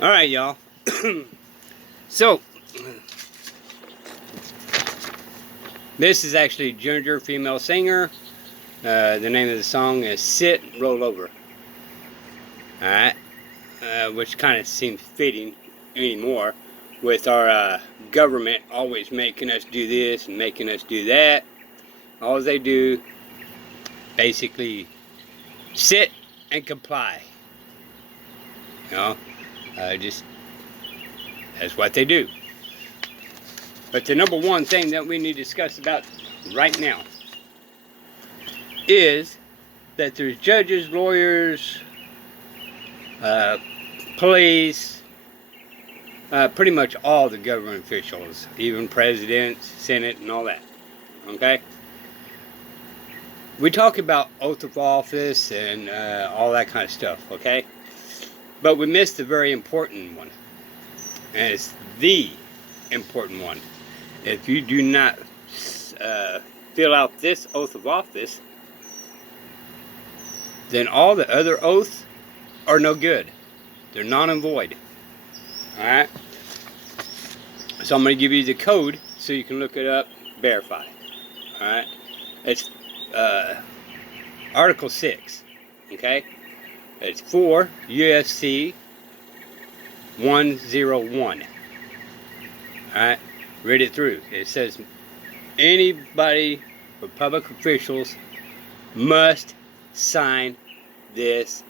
All right, y'all. So, this is actually Ginger, female singer. The name of the song is Sit, Roll Over. Alright. Which kind of seems fitting anymore with our government always making us do this and making us do that. All they do, basically, sit and comply. You know, just that's what they do. But the number one thing that we need to discuss about right now is that there's judges, lawyers, police, pretty much all the government officials, even presidents, senate, and all that. Okay? We talk about oath of office and all that kind of stuff, okay? But we missed the very important one. And it's the important one. If you do not fill out this oath of office, then all the other oaths are no good. They're non and void. Alright? So I'm going to give you the code so you can look it up, verify. Alright? It's Article 6. Okay? It's 4 UFC 101. Alright? Read it through. It says anybody or public officials must sign this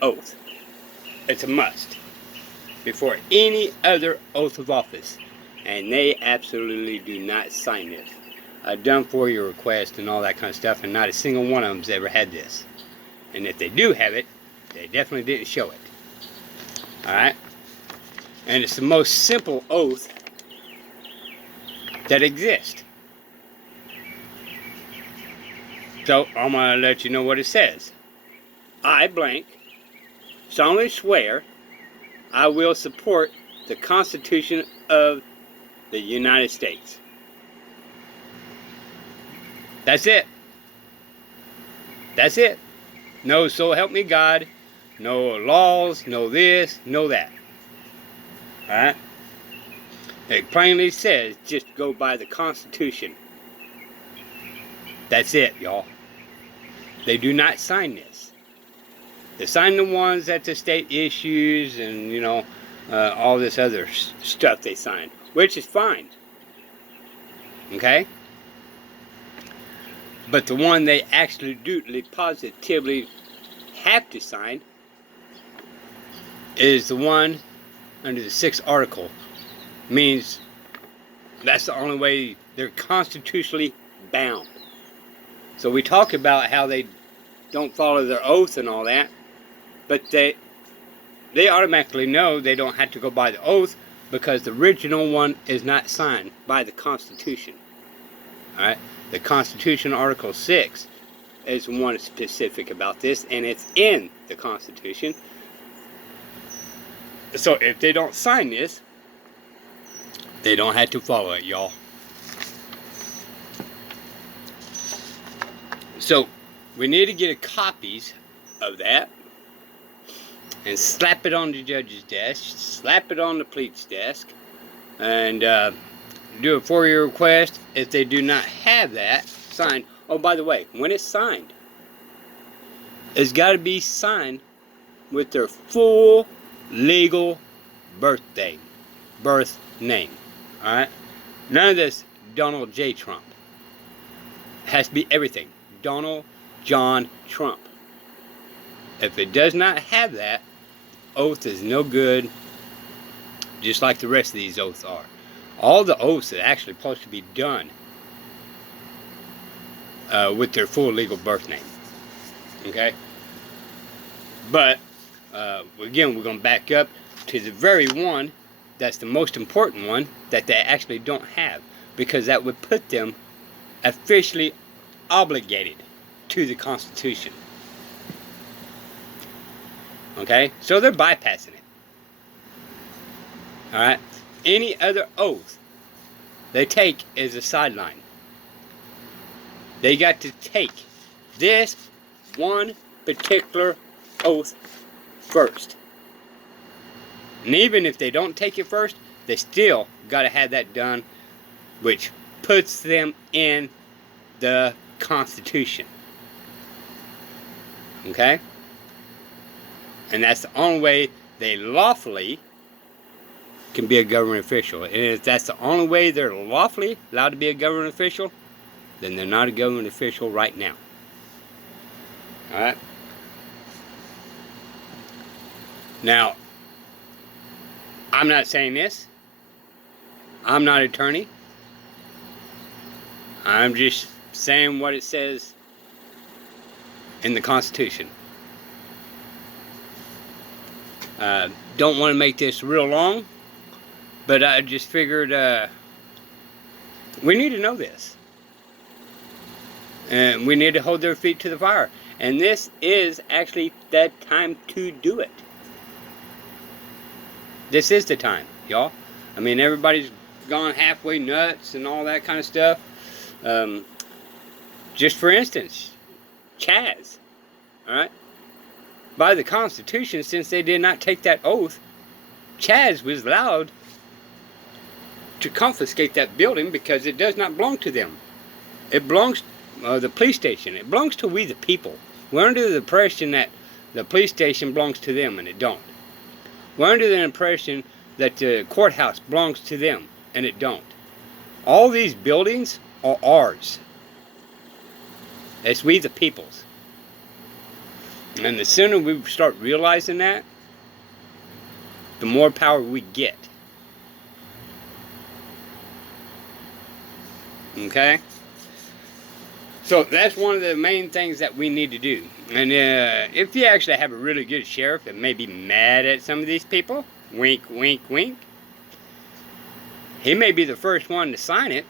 oath. It's a must before any other oath of office, and they absolutely do not sign this. I've done for your request and all that kind of stuff, and not a single one of them's ever had this. And if they do have it, they definitely didn't show it. Alright? And it's the most simple oath that exists. So I'm going to let you know what it says. I blank solemnly swear I will support the Constitution of the United States. That's it. That's it. No so help me God, no laws, no this, no that. Alright? It plainly says just go by the Constitution. That's it, y'all. They do not sign this. They sign the ones that the state issues and, you know, all this other stuff they sign, which is fine. Okay? But the one they absolutely, positively have to sign is the one under the 6th article. Means that's the only way they're constitutionally bound. So we talk about how they don't follow their oath and all that, but they automatically know they don't have to go by the oath because the original one is not signed by the Constitution. Alright? The Constitution, Article 6, is one specific about this, and it's in the Constitution. So if they don't sign this, they don't have to follow it, y'all. So we need to get copies of that and slap it on the judge's desk, slap it on the police desk, and do a FOIA request if they do not have that signed. Oh, by the way, when it's signed, it's got to be signed with their full legal birth name. Alright? None of this Donald J. Trump. It has to be everything. Donald John Trump. If it does not have that, oath is no good, just like the rest of these oaths are. All the oaths are actually supposed to be done with their full legal birth name. Okay? But, again, we're going to back up to the very one that's the most important one that they actually don't have, because that would put them officially obligated to the Constitution. Okay? So they're bypassing it. Alright? Any other oath they take is a sideline. They got to take this one particular oath first. And even if they don't take it first, they still got to have that done, which puts them in the Constitution. Okay? And that's the only way they lawfully can be a government official. And if that's the only way they're lawfully allowed to be a government official, then they're not a government official right now. Alright? Now, I'm not saying this. I'm not an attorney. I'm just saying what it says in the Constitution. Don't want to make this real long, but I just figured we need to know this. And we need to hold their feet to the fire. And this is actually the time to do it. This is the time, y'all. I mean, everybody's gone halfway nuts and all that kind of stuff. Just for instance, Chaz, all right? By the Constitution, since they did not take that oath, Chaz was allowed to confiscate that building because it does not belong to them. It belongs to the police station. It belongs to we the people. We're under the impression that the police station belongs to them, and it don't. We're under the impression that the courthouse belongs to them, and it don't. All these buildings are ours. It's we the people's. And the sooner we start realizing that, the more power we get. Okay? So that's one of the main things that we need to do. And if you actually have a really good sheriff that may be mad at some of these people, wink, wink, wink, he may be the first one to sign it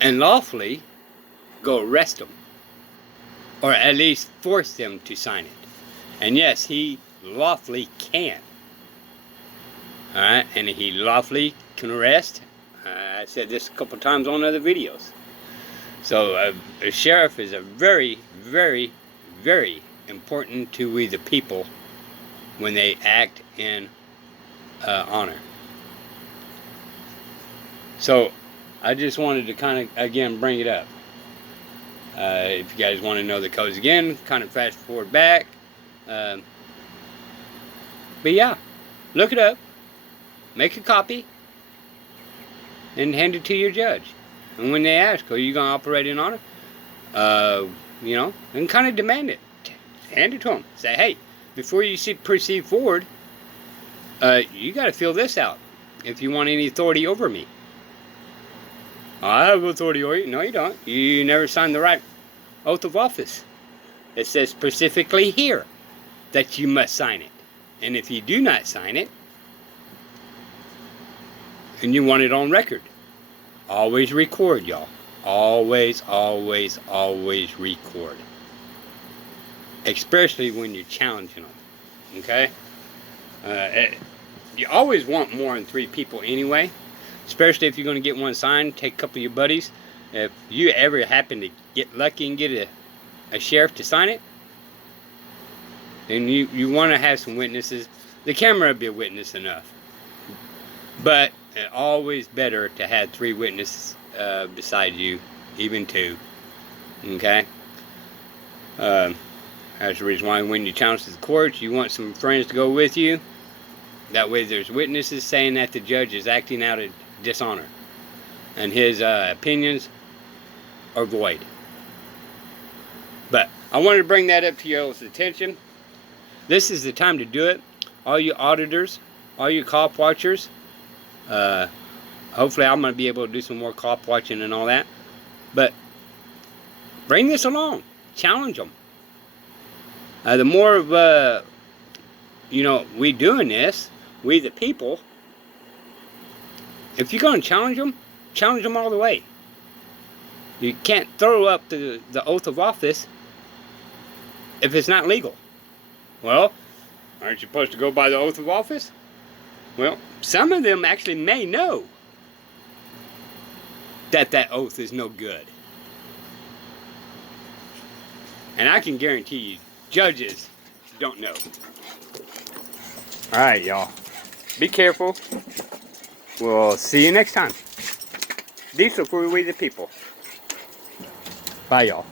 and lawfully go arrest them. Or at least force them to sign it. And yes, he lawfully can. Alright, and he lawfully can arrest. I said this a couple times on other videos. So a sheriff is a very, very, very important to we the people when they act in honor. So I just wanted to kind of, again, bring it up. If you guys want to know the codes again, kind of fast forward back. But yeah, look it up, make a copy, and hand it to your judge. And when they ask, are you going to operate in honor? You know, and kind of demand it. Hand it to them. Say, hey, before you proceed forward, you got to fill this out if you want any authority over me. I have authority over you. No, you don't. You never signed the right oath of office. It says specifically here that you must sign it. And if you do not sign it, and you want it on record, always record, y'all. Always, always, always record. Especially when you're challenging them. Okay? You always want more than 3 people anyway. Especially if you're going to get one signed, take a couple of your buddies. If you ever happen to get lucky and get a sheriff to sign it, then you want to have some witnesses. The camera will be a witness enough. But it's always better to have 3 witnesses beside you, even 2. Okay? That's the reason why when you challenge to the courts, you want some friends to go with you. That way there's witnesses saying that the judge is acting out of dishonor. And his opinions are void. But I wanted to bring that up to y'all's attention. This is the time to do it. All you auditors, all you cop watchers, hopefully I'm going to be able to do some more cop watching and all that. But bring this along. Challenge them. The more of, we doing this, we the people, if you're going to challenge them all the way. You can't throw up the oath of office if it's not legal. Well, aren't you supposed to go by the oath of office? Well, some of them actually may know that oath is no good. And I can guarantee you, judges don't know. Alright, y'all. Be careful. We'll see you next time. Diesel for We the People. Bye, y'all.